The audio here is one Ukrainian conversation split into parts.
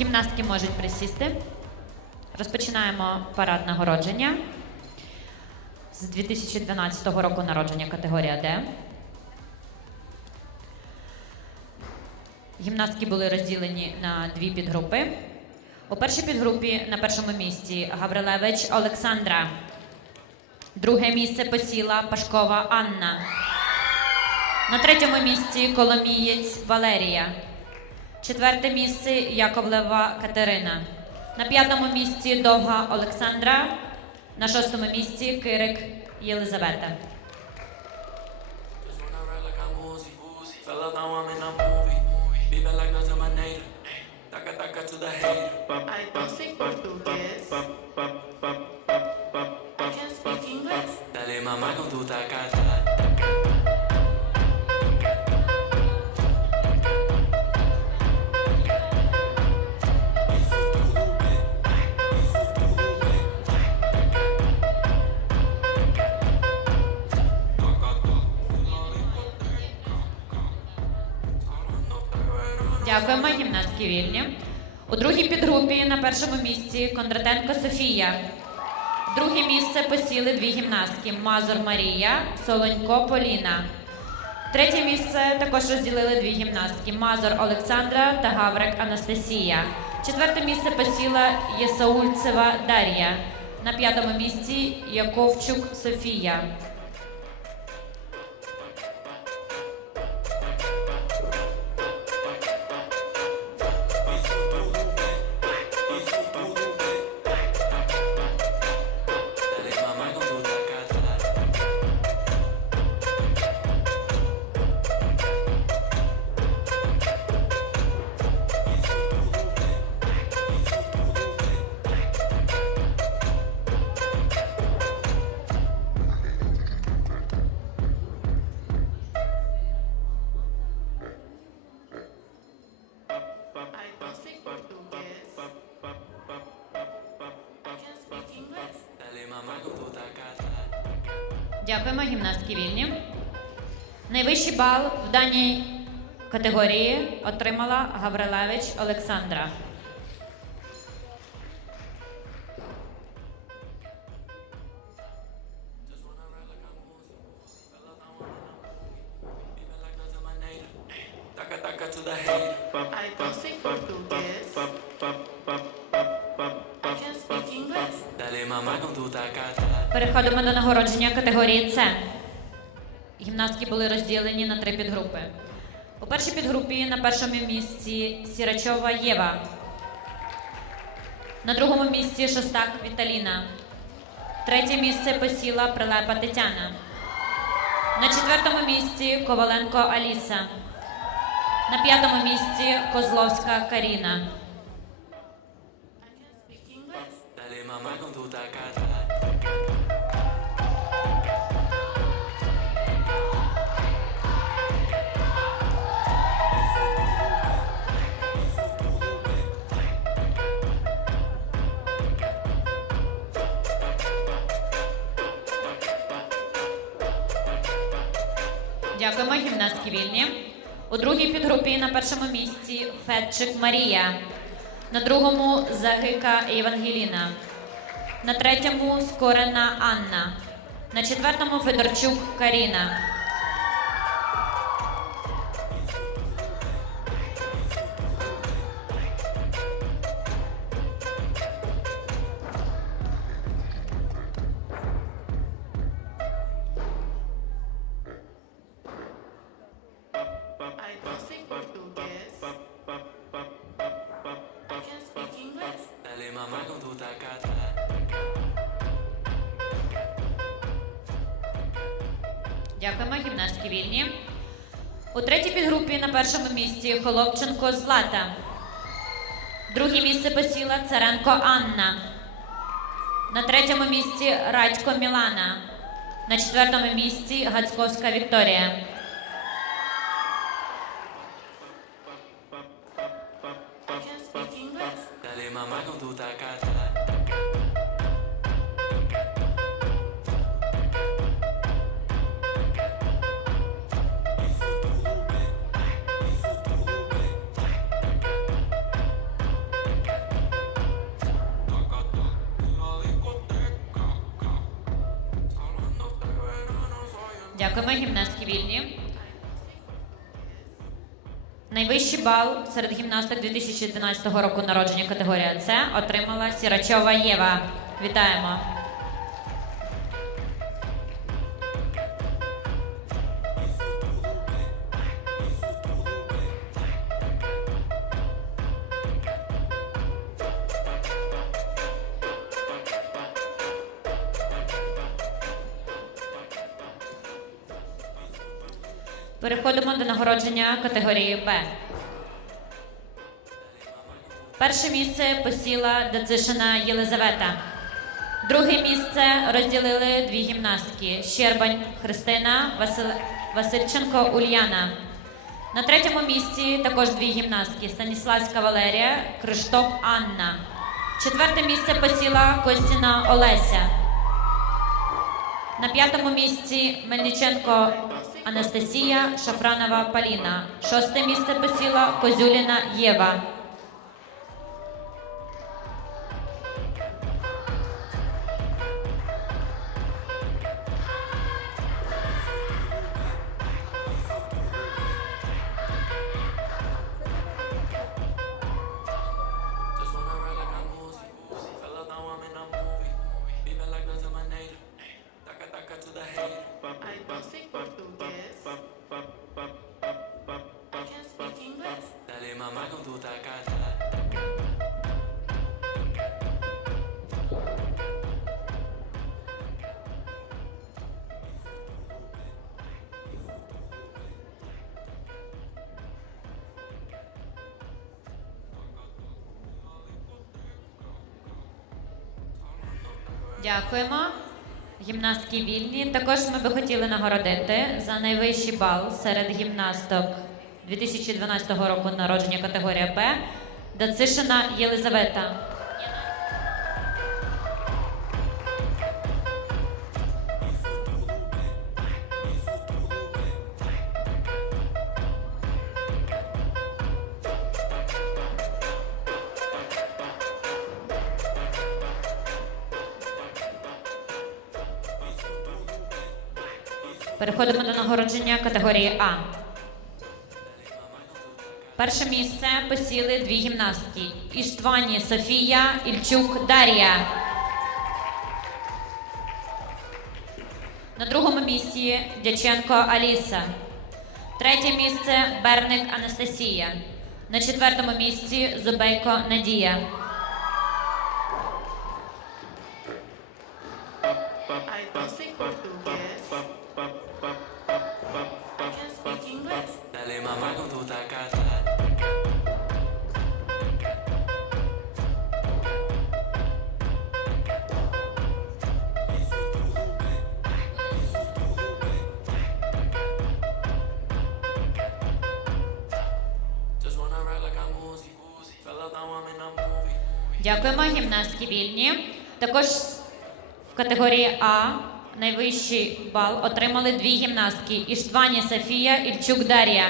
Гімнастки можуть присісти. Розпочинаємо парад нагородження з 2012 року народження категорія Д. Гімнастки були розділені на дві підгрупи. У першій підгрупі на першому місці Гаврилевич Олександра. Друге місце посіла Пашкова Анна. На третьому місці Коломієць Валерія. Четверте місце Яковлева Катерина. На п'ятому місці Довга Олександра. На шостому місці Кирик Єлизавета. I Дякуємо, гімнастки вільні. У другій підгрупі на першому місці Кондратенко Софія. Друге місце посіли дві гімнастки Мазур Марія, Солонько Поліна. Третє місце також розділили дві гімнастки Мазур Олександра та Гаврик Анастасія. Четверте місце посіла Єсаульцева Дар'я. На п'ятому місці Яковчук Софія. Дякуємо, гімнастки вільні. Найвищий бал в даній категорії отримала Гаврилевич Олександра. Категорії С. Гімнастки були розділені на три підгрупи. У першій підгрупі на першому місці Сірачова Єва. На другому місці Шостак Віталіна. Третє місце посіла Прилепа Тетяна. На четвертому місці Коваленко Аліса. На п'ятому місці Козловська Каріна. Dale mamá con tu. Дякуємо, вільні. У другій підгрупі на першому місці Федчик Марія. На другому Загика Євангеліна. На третьому Скорена Анна. На четвертому Федорчук Каріна. Dale mamá con tu tacata. Дякуємо, гімнастки вільні. У третій підгрупі на першому місці Холопченко Злата. Друге місце посіла Царенко Анна. На третьому місці Радько Мілана. На четвертому місці Гацьковська Вікторія. Дякуємо, гімнастки вільні. Найвищий бал серед гімнасток 2011 року народження категорія С отримала Сірачова Єва. Вітаємо! Переходимо до нагородження категорії Б. Перше місце посіла Дацишина Єлизавета. Друге місце розділили дві гімнастки: Щербань Христина, Васил... Васильченко Ульяна. На третьому місці також дві гімнастки: Станіславська Валерія, Криштоп Анна. Четверте місце посіла Костіна Олеся. На п'ятому місці Мельниченко Анастасія, Шафранова Поліна. Шосте місце посіла Козюліна Єва. Дякуємо. Гімнастки вільні. Також ми би хотіли нагородити за найвищий бал серед гімнасток 2012 року народження категорія Б Дацишина Єлизавета. Переходимо до нагородження категорії А. Перше місце посіли дві гімнастки: Іштвані Софія, Ільчук Дар'я. На другому місці Дяченко Аліса. Третє місце Берник Анастасія. На четвертому місці Зубейко Надія. Дякуємо, гімнастки вільні. Також в категорії А найвищий бал отримали дві гімнастки: Іштвані Софія, Ільчук Дар'я.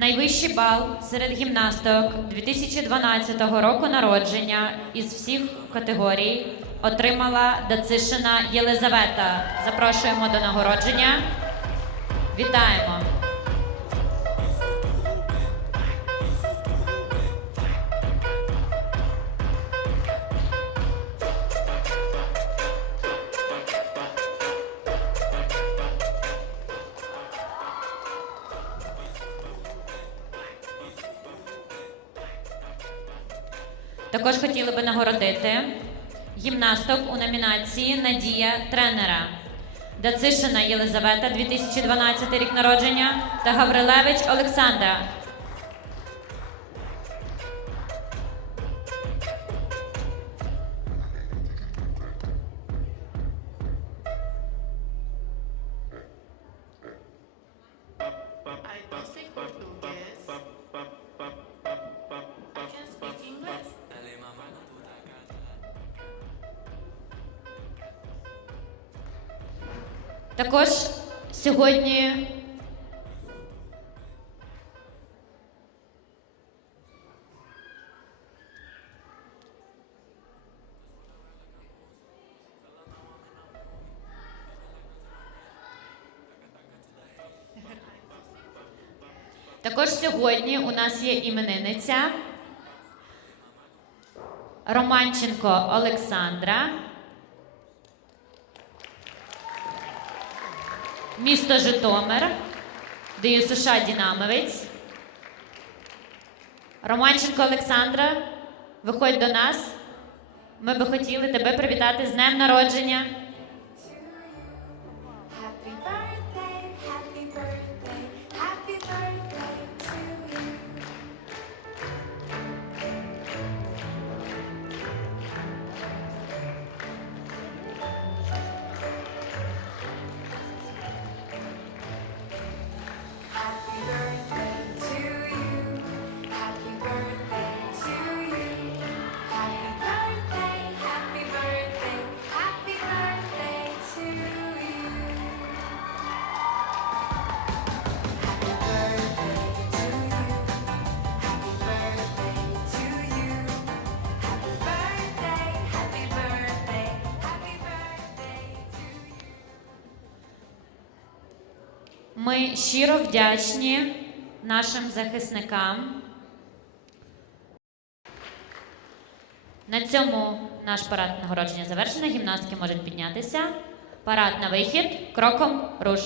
Найвищий бал серед гімнасток 2012 року народження із всіх категорій отримала Дацишина Єлизавета. Запрошуємо до нагородження. Вітаємо! Також хотіли би нагородити гімнасток у номінації Надія тренера. Дацишина Єлизавета, 2012 рік народження, та Гаврилевич Олександра. Також сьогодні Також сьогодні у нас є іменинниця Романченко Олександра. Місто Житомир, ДЮСШ Дінамовець. Романченко Олександра, виходь до нас. Ми би хотіли тебе привітати з днем народження. Ми щиро вдячні нашим захисникам. На цьому наш парад нагородження завершено. Гімнастки можуть піднятися. Парад на вихід. Кроком руш.